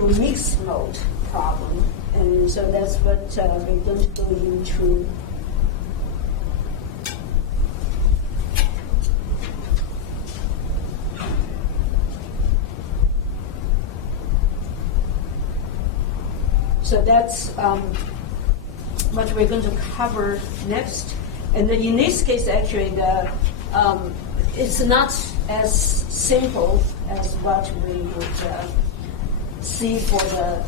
into mixed mode problem. And so that's what we're going to go into. So that's what we're going to cover next. And in this case, actually, it's not as simple as what we would see for the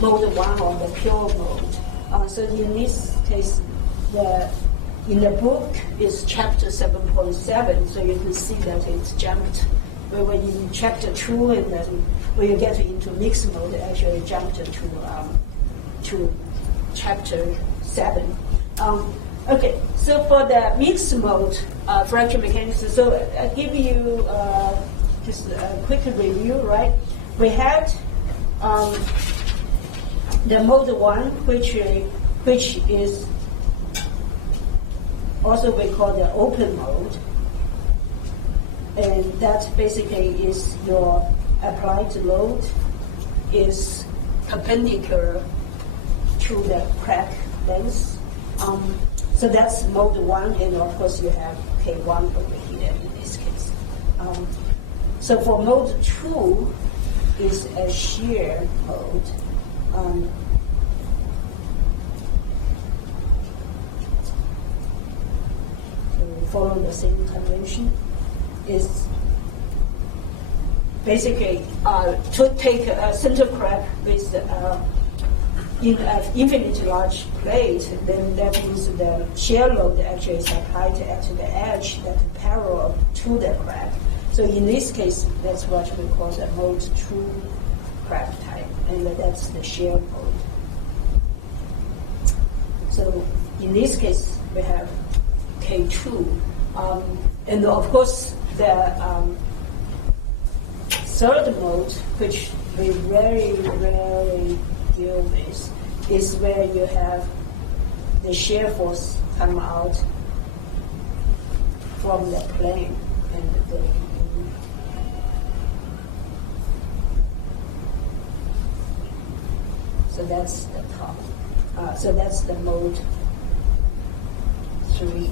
mode 1 or the pure mode. So in this case, in the book is chapter 7.7, so you can see that it's jumped. When in chapter 2, and then when you get into mixed mode, it actually jumped to chapter 7. Okay, so for the mixed mode fracture mechanics, so I'll give you just a quick review, right? We had the mode 1, which is also we call the open mode. And that basically is your applied load is perpendicular to the crack length. So that's mode 1, and of course you have K1 over here in this case. So for mode 2 is a shear mode. So follow the same convention. Is basically to take a center crack with in an infinitely large plate, then that means the shear load actually is applied at the edge that parallel to the crack. So in this case, that's what we call the mode 2 crack type, and that's the shear mode. So in this case, we have K2, and of course, the third mode, which we very rarely deal with, is where you have the shear force come out from the plane and so that's the top. So that's the mode 3.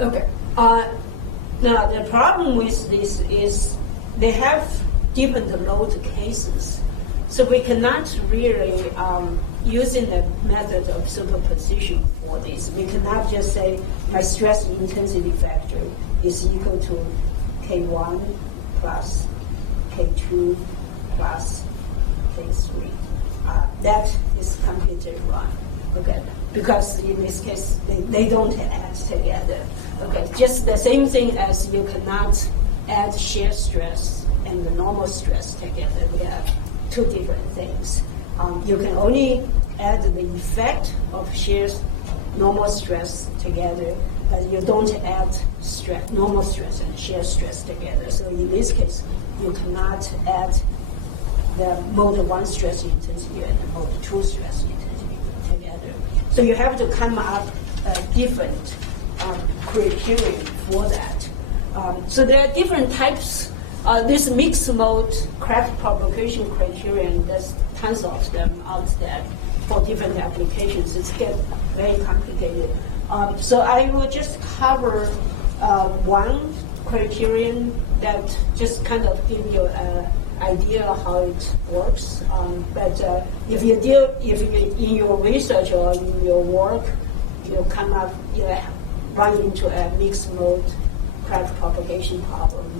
Okay. Now the problem with this is they have different load cases, so we cannot really using the method of superposition for this. We cannot just say my stress intensity factor is equal to K1 plus K2 plus K3. That is completely wrong. Okay, because in this case they don't add together. Okay, just the same thing as you cannot add shear stress and the normal stress together. We have two different things. You can only add the effect of shear normal stress together, but you don't add stress, normal stress and shear stress together. So in this case, you cannot add the mode 1 stress intensity and the mode 2 stress intensity together. So you have to come up different criteria for that. So there are different types. This mixed mode crack propagation criterion, there's tons of them out there for different applications. It's get very complicated. So I will just cover one criterion that just kind of give you an idea how it works. But if you in your research or in your work, you come up, run into a mixed mode crack propagation problem,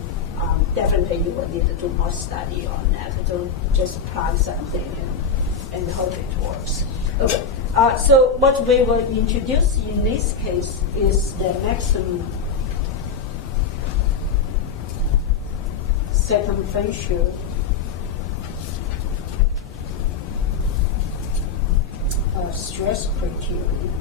definitely you will need to do more study on that. Don't just plug something and hope it works. Okay. So what we will introduce in this case is the maximum circumferential stress criterion.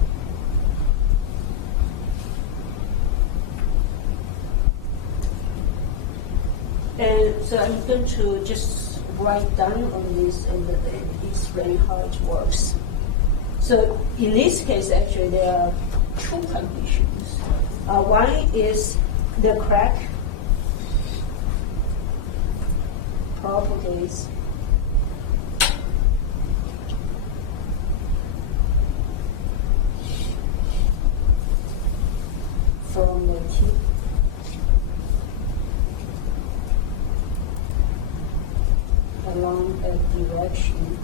And so I'm going to just write down on this and then explain how it works. So in this case, actually, there are two conditions. One is the crack propagates from the tip along a direction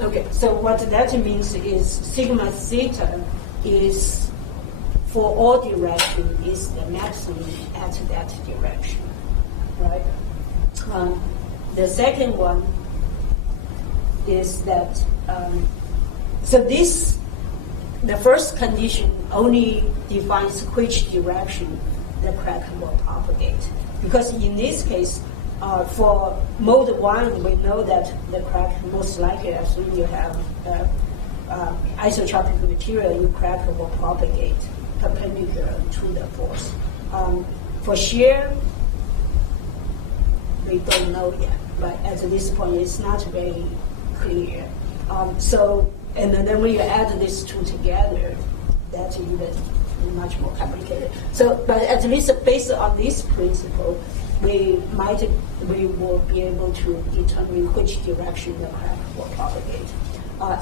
Okay, so what that means is sigma theta is, for all direction, is the maximum at that direction, right? The second one is that, so this, the first condition only defines which direction the crack will propagate. Because in this case, for mode 1, we know that the crack most likely, as soon as you have isotropic material, your crack will propagate perpendicular to the force. For shear, we don't know yet, but at this point, it's not very clear. And then when you add these two together, that's even much more complicated. So, but at least based on this principle, we will be able to determine which direction the crack will propagate.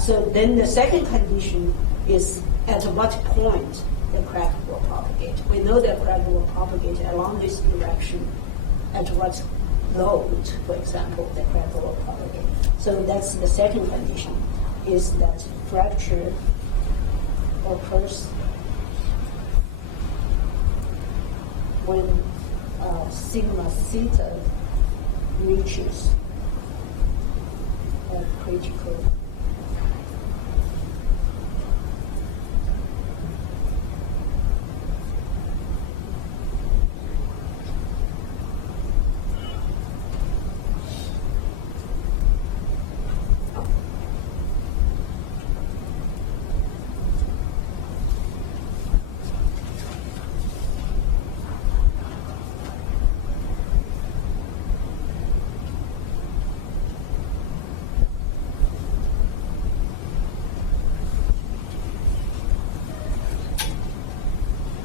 So then the second condition is at what point the crack will propagate. We know that crack will propagate along this direction. At what load, for example, the crack will propagate. So that's the second condition, is that fracture occurs when sigma theta reaches a critical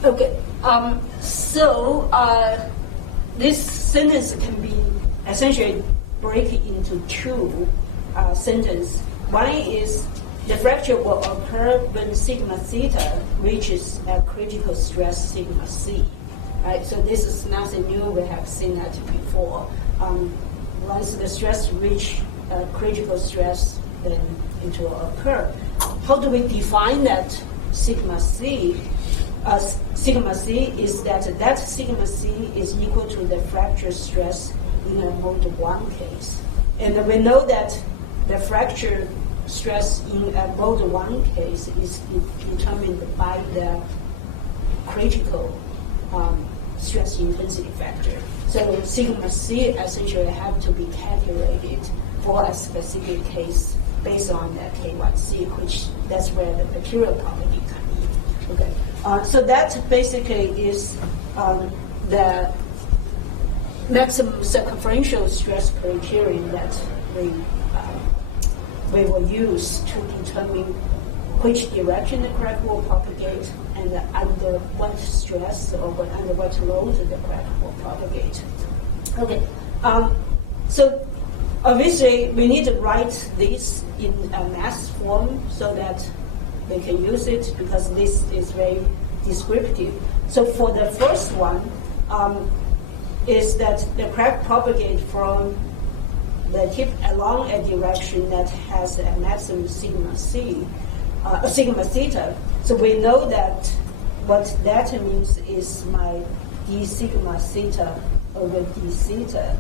Okay, so this sentence can be essentially break into two sentences. One is the fracture will occur when sigma theta reaches a critical stress sigma c. Right, so this is nothing new. We have seen that before. Once the stress reach critical stress, then it will occur. How do we define that sigma c? Sigma c is that sigma c is equal to the fracture stress in a mode 1 case. And we know that the fracture stress in a mode 1 case is determined by the critical stress intensity factor. So sigma c essentially have to be calculated for a specific case based on the K1C, which that's where the material property comes in. Okay. So that basically is the maximum circumferential stress criterion that we will use to determine which direction the crack will propagate and under what stress or under what load the crack will propagate. Okay, so obviously we need to write this in a mass form so that they can use it, because this is very descriptive. So for the first one, is that the crack propagate from the tip along a direction that has a maximum sigma theta. So we know that what that means is my d sigma theta over d theta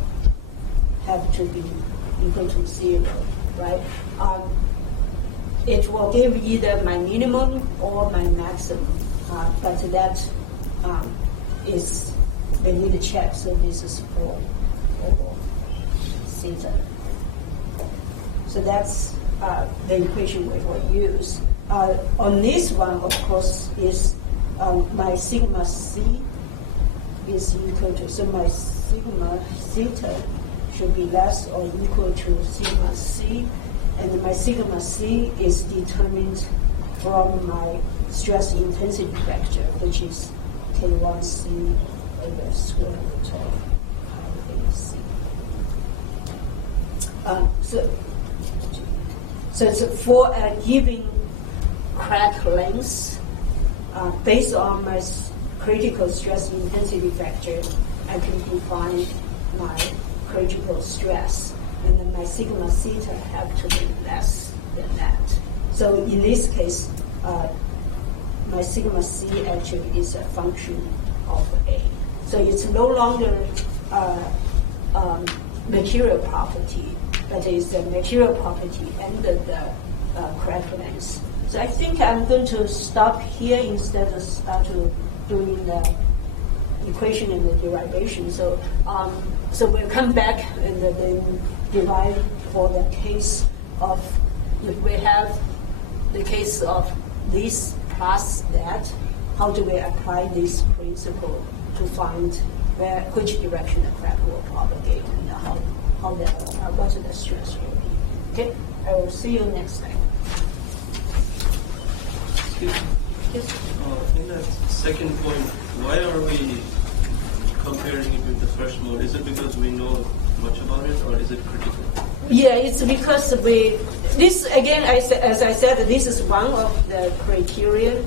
have to be equal to 0, right? It will give either my minimum or my maximum, but that is, they need to check, so this is for theta. So that's the equation we will use. on this one, of course, is my sigma c is equal to, so my sigma theta should be less or equal to sigma c, and my sigma c is determined from my stress intensity factor, which is K1C over square root of AC. So it's for a given crack length, based on my critical stress intensity factor, I can define my critical stress, and then my sigma theta have to be less than that. So in this case, my sigma c actually is a function of A. So it's no longer material property, but it's a material property under the crack length. So I think I'm going to stop here instead of start doing the equation and the derivation. So we'll come back and then divide for the case of, if we have the case of this plus that, how do we apply this principle to find which direction the crack will propagate and what the stress will be. Okay, I will see you next time. Yes. In that second point, why are we comparing it with the first mode? Is it because we know much about it, or is it critical? Yeah, it's because this again, as I said, this is one of the criteria.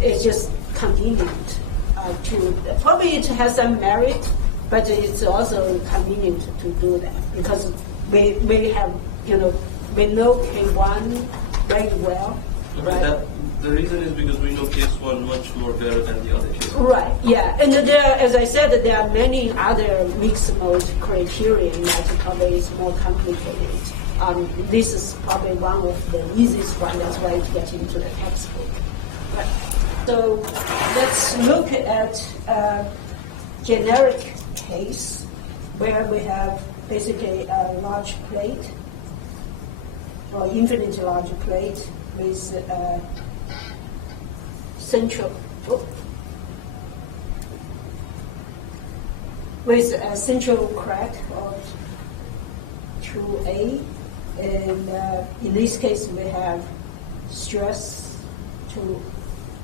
It's just convenient probably it has some merit, but it's also convenient to do that because we have, we know K1 very well. Right? The reason is because we know case 1 much more better than the other case. Right, yeah. And there, as I said, there are many other mixed mode criteria that probably is more complicated. This is probably one of the easiest one, that's why it gets into the textbook. Right. So let's look at a generic case where we have basically a large plate or infinitely large plate with with a central crack of 2A, and in this case we have stress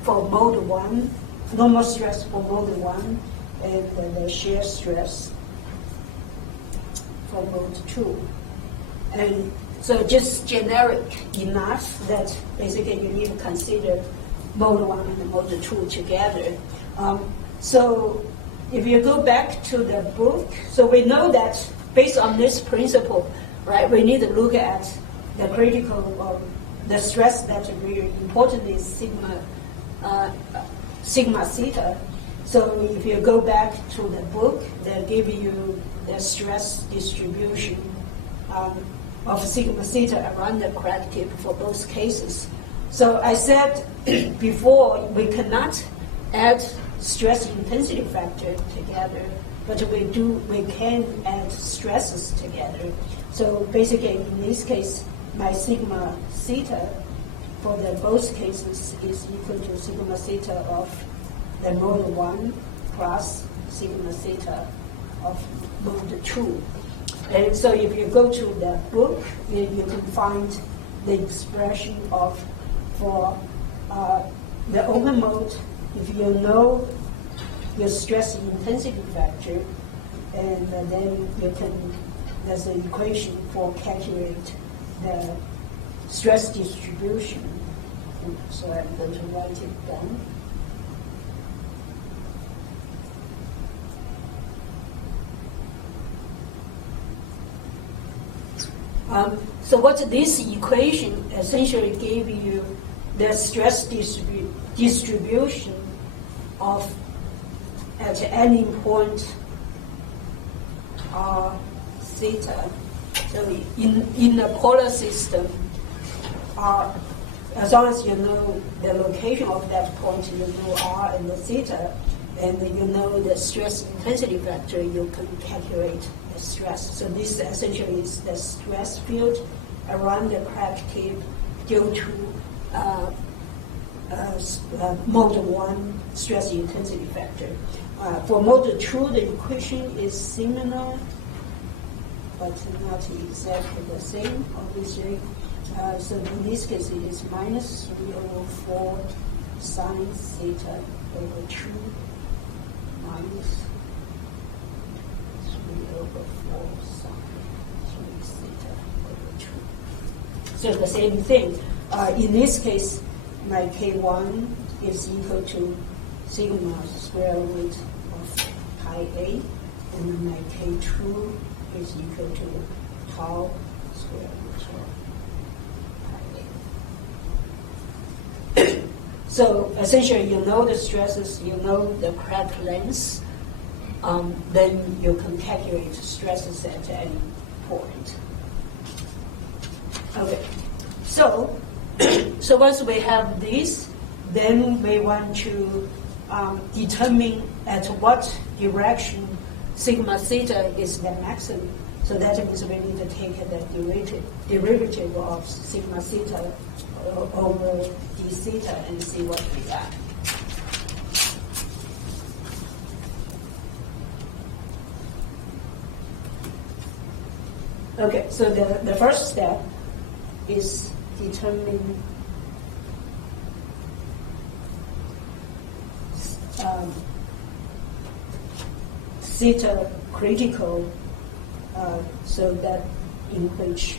for mode 1, normal stress for mode 1, and the shear stress for mode 2. And so just generic enough that basically you need to consider mode 1 and mode 2 together. So if you go back to the book, so we know that based on this principle, right, we need to look at the critical, the stress that really important is sigma theta. So if you go back to the book, they give you the stress distribution of sigma theta around the crack tip for both cases. So I said before, we cannot add stress intensity factor together, but we can add stresses together. So basically, in this case, my sigma theta for the both cases is equal to sigma theta of the mode 1 plus sigma theta of mode 2. And so if you go to the book, you can find the expression for the open mode. If you know your stress intensity factor, and then there's an equation for calculate the stress distribution. So I'm going to write it down. So what this equation essentially gave you the stress distribution of at any point theta. So in a polar system, as long as you know the location of that point, you know R and the theta, and you know the stress intensity factor, you can calculate the stress. So this essentially is the stress field around the crack tip due to mode 1 stress intensity factor. For mode 2, the equation is similar, but not exactly the same, obviously. So in this case, it is minus 3 over 4 sine theta over 2 minus 3 over 4 sine 3 theta over 2. So the same thing. In this case, my K1 is equal to sigma square root of pi a, and my K2 is equal to tau square root of pi a. So essentially, you know the stresses, you know the crack length, then you can calculate stresses at any point. Okay, so once we have this, then we want to determine at what direction sigma theta is the maximum. So that means we need to take the derivative of sigma theta over d theta and see what we got. Okay, so the first step is determine theta critical, so that in which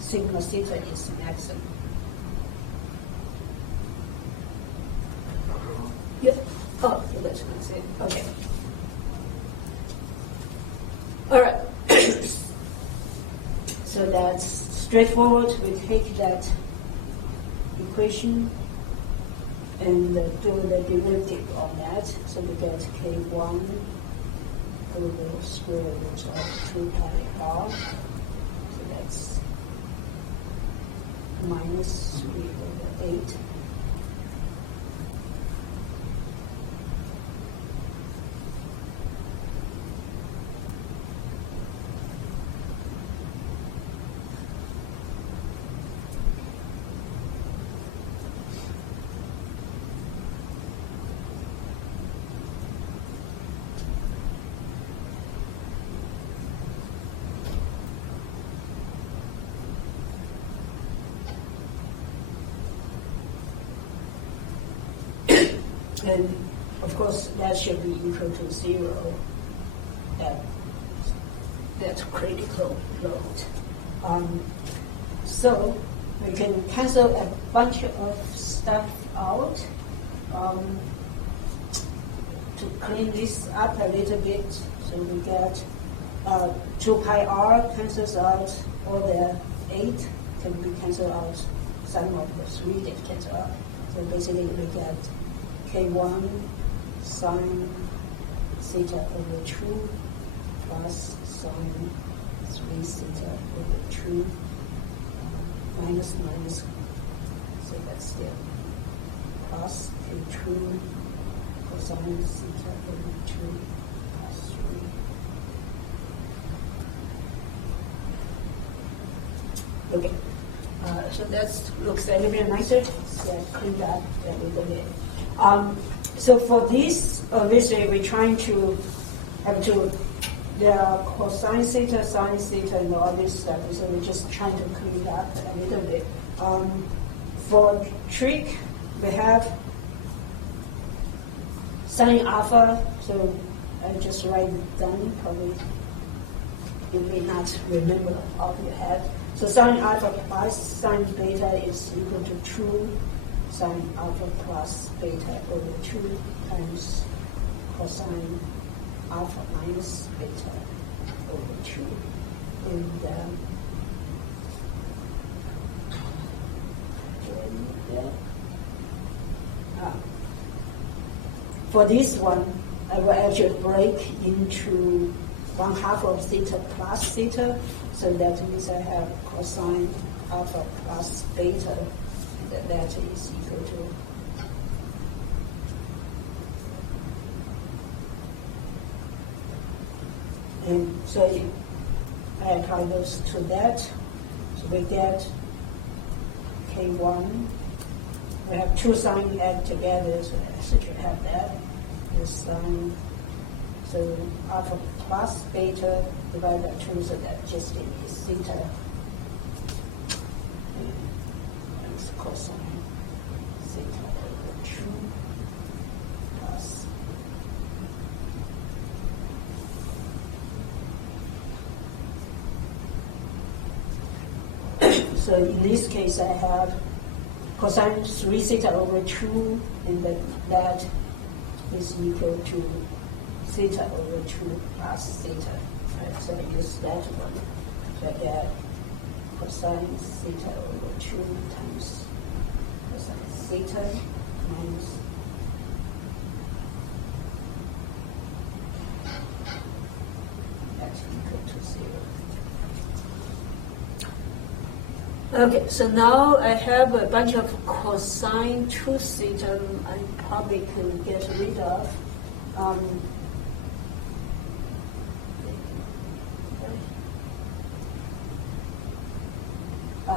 sigma theta is maximum. Yeah. Oh, that's it. Okay. All right. So that's straightforward. We take that equation and do the derivative on that. So we get K1 over square root of 2 pi r. So that's minus 3 over 8. And of course, that should be equal to 0. That's critical load. So we can cancel a bunch of stuff out to clean this up a little bit. So we get 2 pi r cancels out, all the 8 can be cancelled out, some of the 3 they cancel out. So basically we get K1 sine theta over 2 plus sine 3 theta over 2 minus, so that's still plus K2 cosine theta over 2 plus 3. Okay, so that looks a little bit nicer. So clean that a little bit. So for this, obviously we're trying to have to, there are cosine theta, sine theta, and all this stuff, so we're just trying to clean it up a little bit. For trig, we have sine alpha, so I just write it down, probably you may not remember off your head. So sine alpha plus sine beta is equal to 2 sine alpha plus beta over 2 times cosine alpha minus beta over 2. And for this one, I will actually break into 1/2 of theta plus theta, so that means I have cosine alpha plus beta, that is equal to and so I apply those to that, So we get K1. We have two signs add together, so I should have that. This sign. So alpha plus beta divided by 2, so that just is theta. And it's cosine theta over 2 plus. So in this case, I have cosine 3 theta over 2, and that is equal to theta over 2 plus theta. Right? So I use that one. So I get cosine theta over 2 times cosine theta minus that's equal to 0. Okay, so now I have a bunch of cosine 2 theta I probably could get rid of. I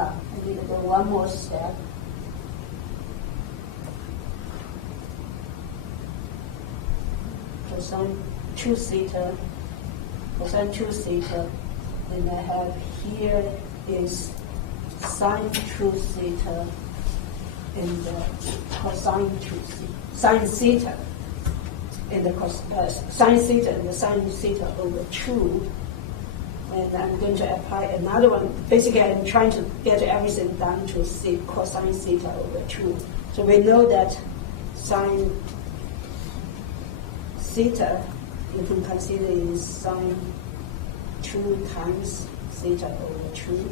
need to go one more step. Cosine 2 theta, cosine 2 theta, and I have here is sine 2 theta and cosine 2 theta, sine theta, and the sine theta and the sine theta over 2. And I'm going to apply another one. Basically, I'm trying to get everything down to cosine theta over 2. So we know that sine theta, you can consider is sine 2 times theta over 2.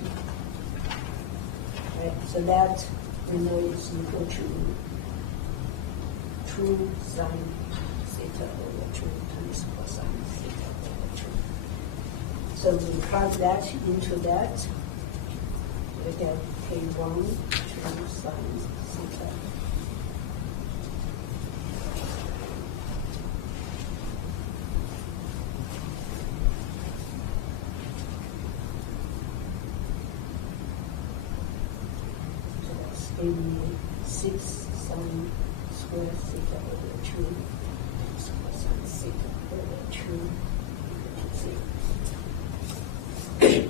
Right? So that we know is equal to 2 sine theta over 2 times cosine theta over 2. So we plug that into that. We get K1 2 sine theta. So that's 86 sine squared theta over 2 times cosine theta over 2.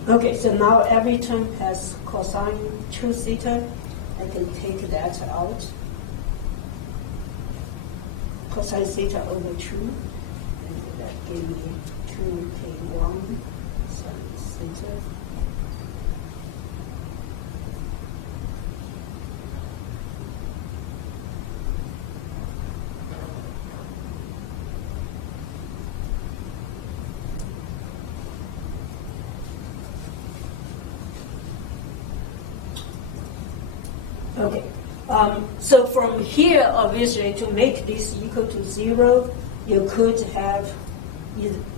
Okay, so now every term has cosine 2 theta. I can take that out. Cosine theta over 2. And that gave me 2K1 sine theta. Okay, so from here, obviously, to make this equal to 0, you could have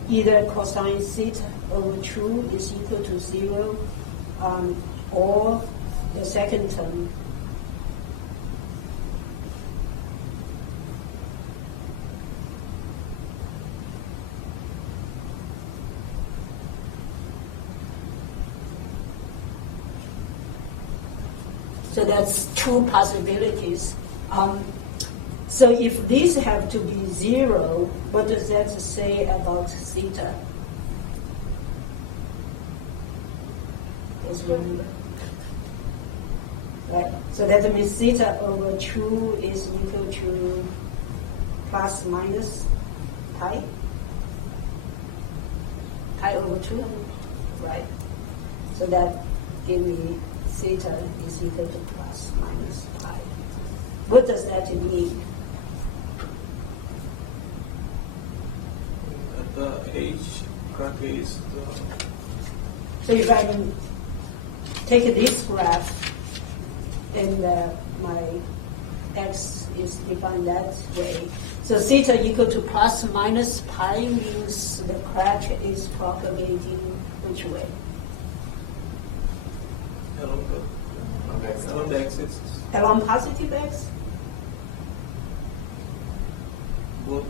either cosine theta over 2 is equal to 0, or the second term. So that's two possibilities. So if these have to be 0, what does that say about theta? Let's remember. Right. So that means theta over 2 is equal to plus minus pi. Pi over 2, right? So that gives me theta is equal to plus minus pi. What does that mean? The h graph is the... So if I can take this graph, then my x is defined that way. So theta equal to plus minus pi means the crack is propagating which way? Along the axis. Along positive x? Both.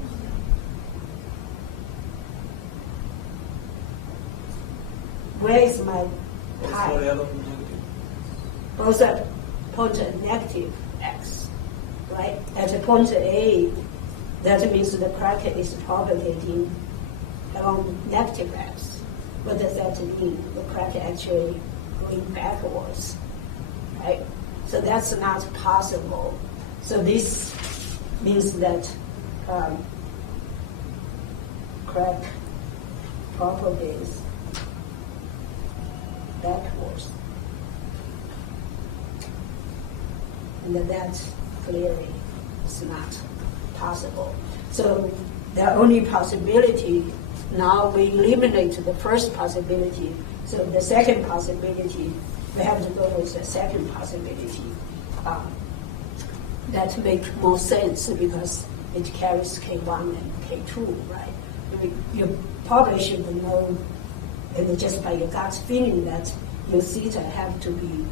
Where is my pi? Also along negative. both are point negative x, right? At a point A, that means the crack is propagating along negative x. What does that mean? The crack actually going backwards, right? So that's not possible. So this means that crack propagates backwards. And that clearly is not possible. So the only possibility, now we eliminate the first possibility. So the second possibility, we have to go with the second possibility. That makes more sense because it carries K1 and K2, right? You probably should know, and just by your gut feeling, that your theta have to be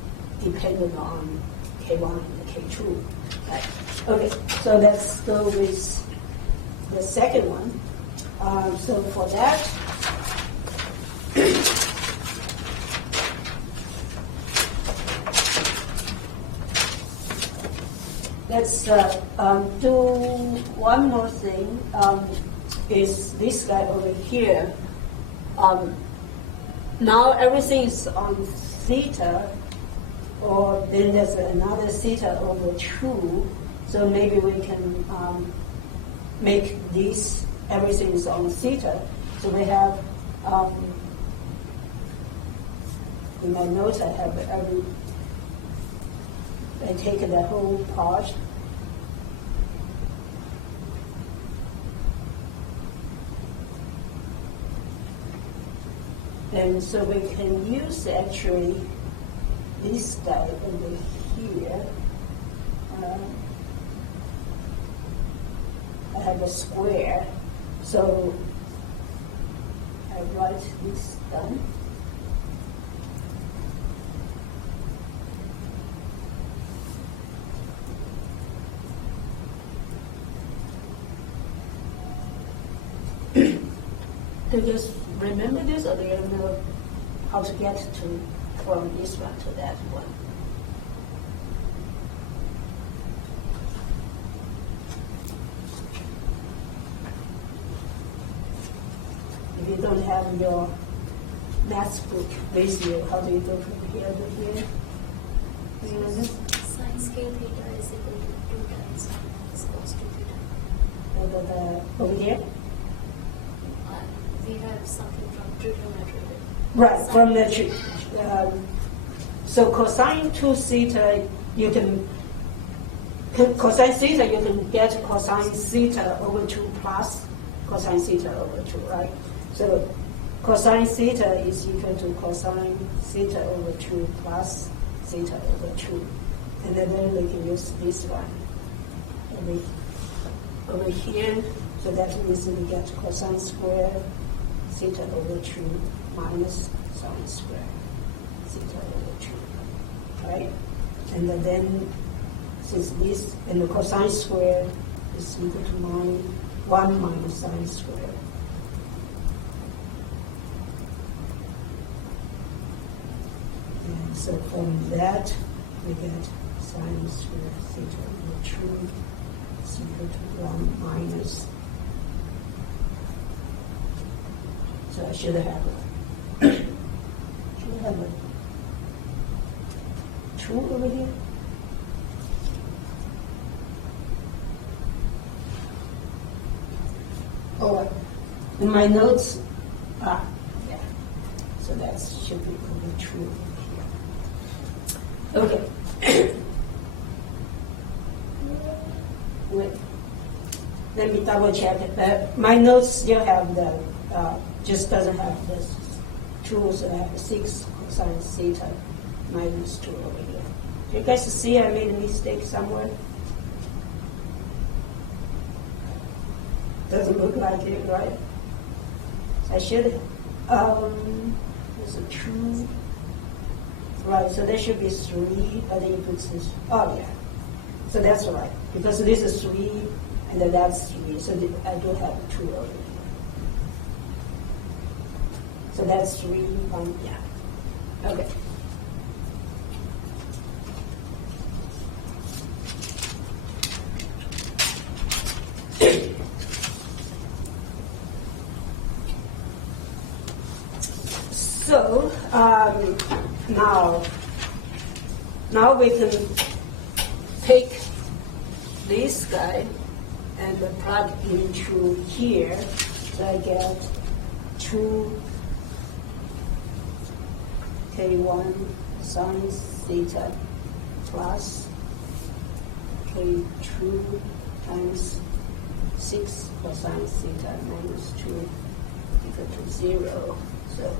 dependent on K1 and K2, right? Okay, so let's go with the second one. So for that, let's do one more thing. Is this guy over here? Now everything is on theta, or then there's another theta over 2. So maybe we can make this, everything is on theta. So we have, in my notes I have I take the whole part. And so we can use actually this guy over here. I have a square, so I write this down. Do you just remember this, or do you know how to get to from this one to that one? If you don't have your math book with you, how do you go from here to here? Do you remember? Sine scale theta is equal to 2 times cos 2 theta. Over here? We have something from trigonometry. Right, from the tree. So cosine 2 theta, you can, cosine theta, you can get cosine theta over 2 plus cosine theta over 2, right? So cosine theta is equal to cosine theta over 2 plus theta over 2. And then we can use this one over here. So that means we get cosine squared theta over 2 minus sine squared theta over 2, right? And then since this, and the cosine squared is equal to 1 minus sine squared. And so from that, we get sine squared theta over 2 is equal to 1 minus. So I should have a 2 over here. Oh, in my notes, yeah. So that should be true over here. Okay. Wait. Let me double check it. My notes still have the, just doesn't have the 2, so I have 6 cosine theta minus 2 over here. Do you guys see I made a mistake somewhere? Doesn't look like it, right? I should, there's a 2. Right, so there should be 3, but then you put this, oh yeah. So that's right, because this is 3, and then that's 3, so I do have 2 over here. So that's 3, 1, yeah. Okay. now we can take this guy and plug into here, so I get 2 K1 sine theta plus K2 times 6 cosine theta minus 2 equal to 0. So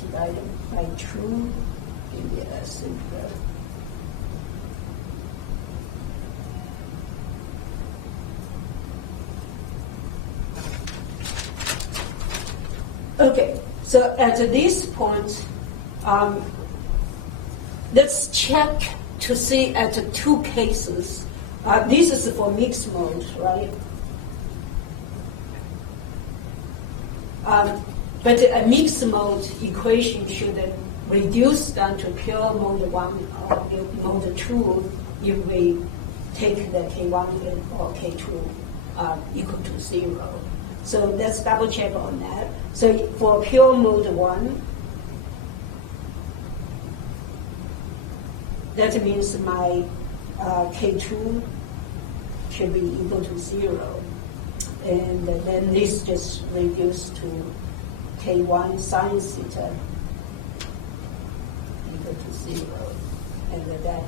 divided by 2 give me a simpler. Okay, so at this point, let's check to see at 2 cases. This is for mixed mode, right? But a mixed mode equation should reduce down to pure mode 1 or mode 2 if we take the K1 or K2 equal to 0. So let's double check on that. So for pure mode 1, that means my K2 should be equal to 0. And then this just reduced to K1 sine theta equal to 0. And that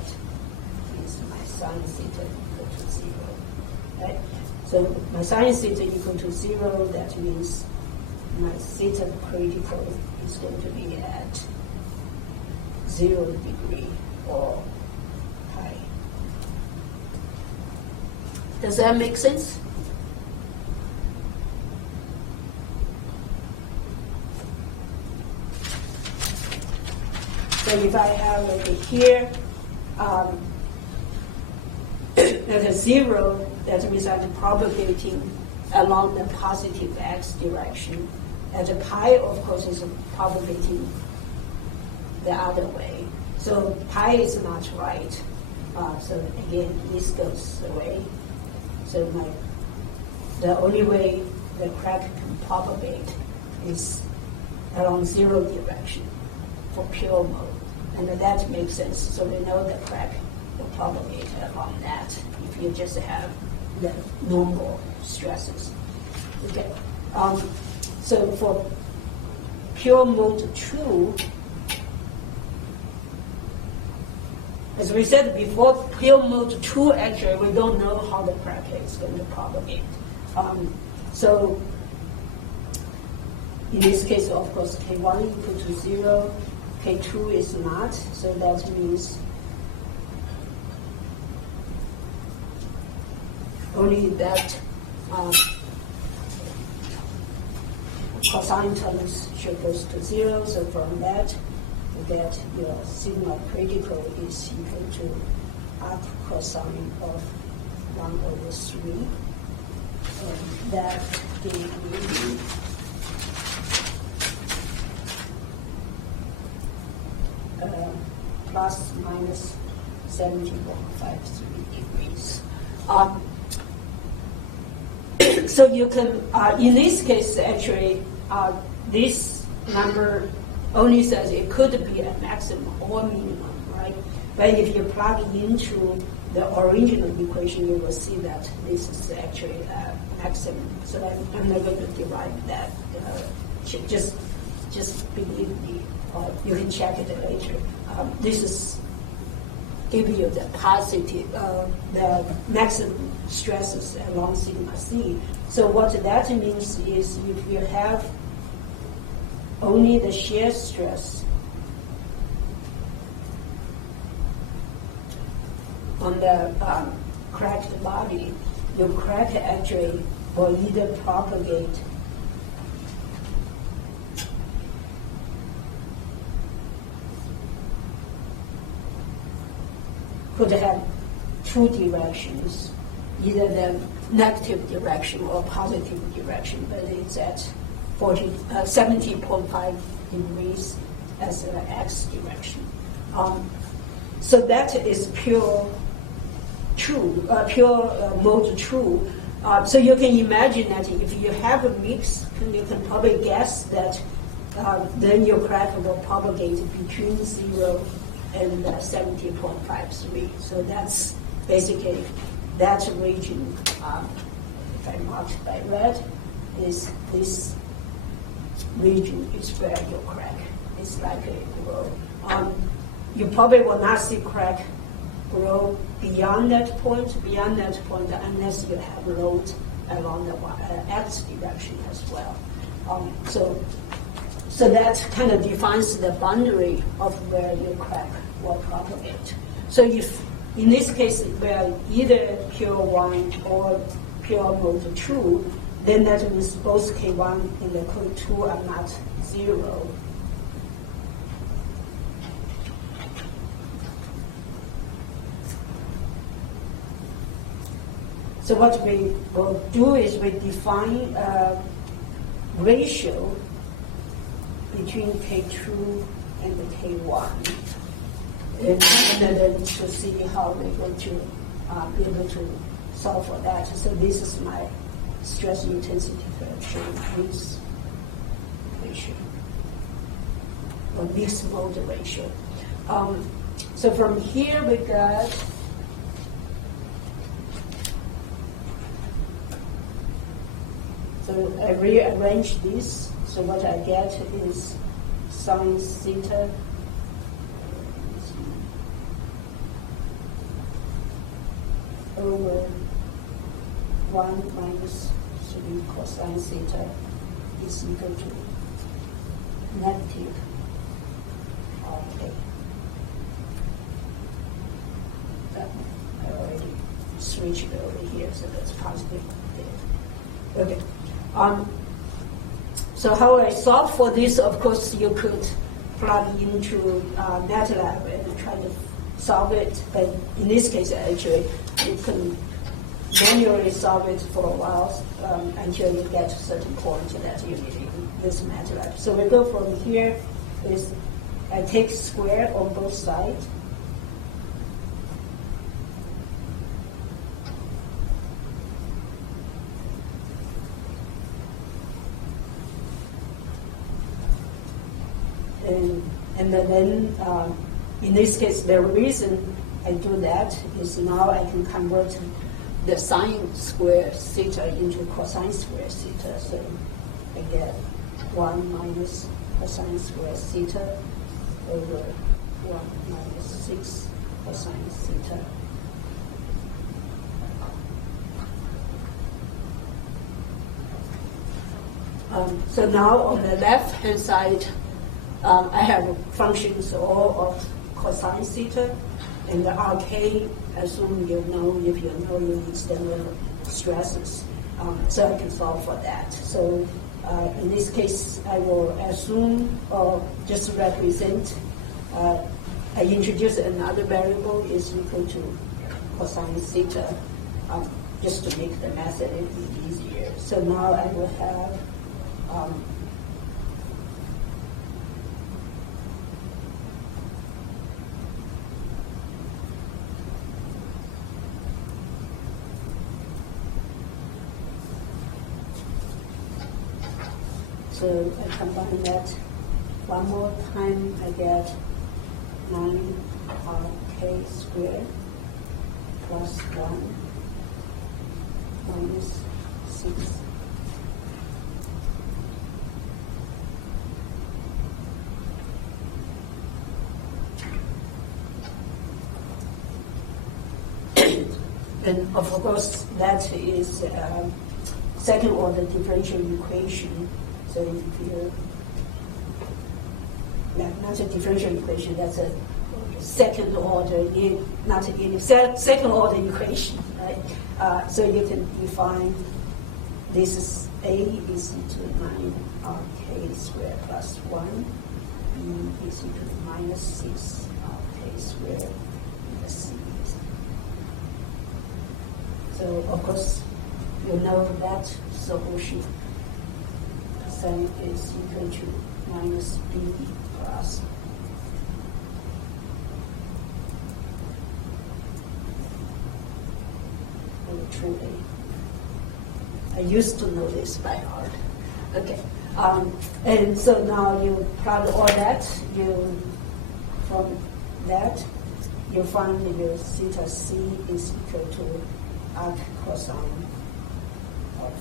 is my sine theta equal to 0. Right? So my sine theta equal to 0, that means my theta critical is going to be at 0 degree or pi. Does that make sense? So if I have over here at a 0, that means I'm propagating along the positive x direction. At a pi, of course, is propagating the other way. So pi is not right. So again, this goes away. So the only way the crack can propagate is along 0 direction for pure mode. And that makes sense. So we know the crack will propagate along that if you just have the normal stresses. Okay. So for pure mode 2, as we said before, pure mode 2, actually, we don't know how the crack is going to propagate. So in this case, of course, K1 equal to 0, K2 is not, so that means only that cosine terms should go to 0, so from that, that your sigma critical is equal to arc cosine of 1/3. And that gives me plus minus 70.53 degrees. So you can, in this case, actually, this number only says it could be a maximum or minimum, right? But if you plug into the original equation, you will see that this is actually a maximum. So I'm not going to derive that. Just believe me, or you can check it later. This is give you the positive, the maximum stresses along sigma c. So what that means is if you have only the shear stress on the cracked body, your crack actually will either propagate could have 2 directions, either the negative direction or positive direction, but it's at 70.5 degrees as the x direction. So that is pure mode 2. So you can imagine that if you have a mix, you can probably guess that then your crack will propagate between 0 and 70.53. So that's basically that region, if I mark by red, is this region is where your crack is likely to grow. You probably will not see crack grow beyond that point, unless you have load along the x direction as well. So that kind of defines the boundary of where your crack will propagate. So if, in this case, where either pure 1 or pure mode 2, then that means both K1 and the K2 are not 0. So what we will do is we define a ratio between K2 and the K1, and then to see how we're going to be able to solve for that. So this is my stress intensity correction mix ratio, or mixed mode ratio. So from here we got so I rearrange this. So what I get is sine theta over 1 minus 3 cosine theta is equal to negative RK. I already switched it over here, so that's positive there. Okay. So how I solve for this, of course, you could plug into MATLAB and try to solve it, but in this case, actually, you can manually solve it for a while until you get to a certain point that you need to use MATLAB. So we go from here is I take square on both sides. And then in this case, the reason I do that is now I can convert the sine square theta into cosine square theta. So I get 1 minus cosine square theta over 1 minus 6 cosine theta. So now on the left-hand side, I have functions all of cosine theta, and the RK, assume you know, if you know your external stresses, so I can solve for that. So in this case, I will assume or just represent, I introduce another variable is equal to cosine theta, just to make the method a bit easier. So now I will have so I combine that one more time, I get 9k squared plus 1 minus 6. And of course, that is second order differential equation. So if you, not a differential equation, that's a second order, second order equation, right? So you can define this is A is equal to 9k squared plus 1, B is equal to minus 6 k squared, and C is. So of course, you know that solution then is equal to minus B plus truly. I used to know this by heart. Okay. And so now you plot all that, from that, you find your theta c is equal to arc cosine of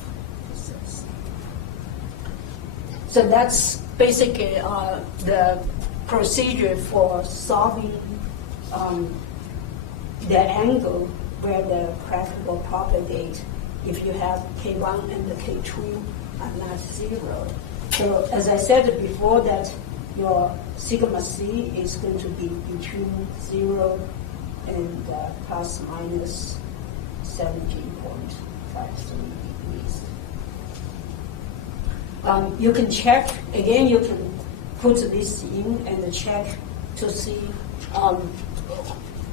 this. So that's basically the procedure for solving the angle where the crack will propagate if you have K1 and the K2 are not zero. So as I said before, that your sigma c is going to be between 0 and plus minus 17.53 degrees. You can check, again, you can put this in and check to see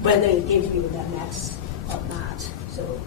whether it gives you the max or not.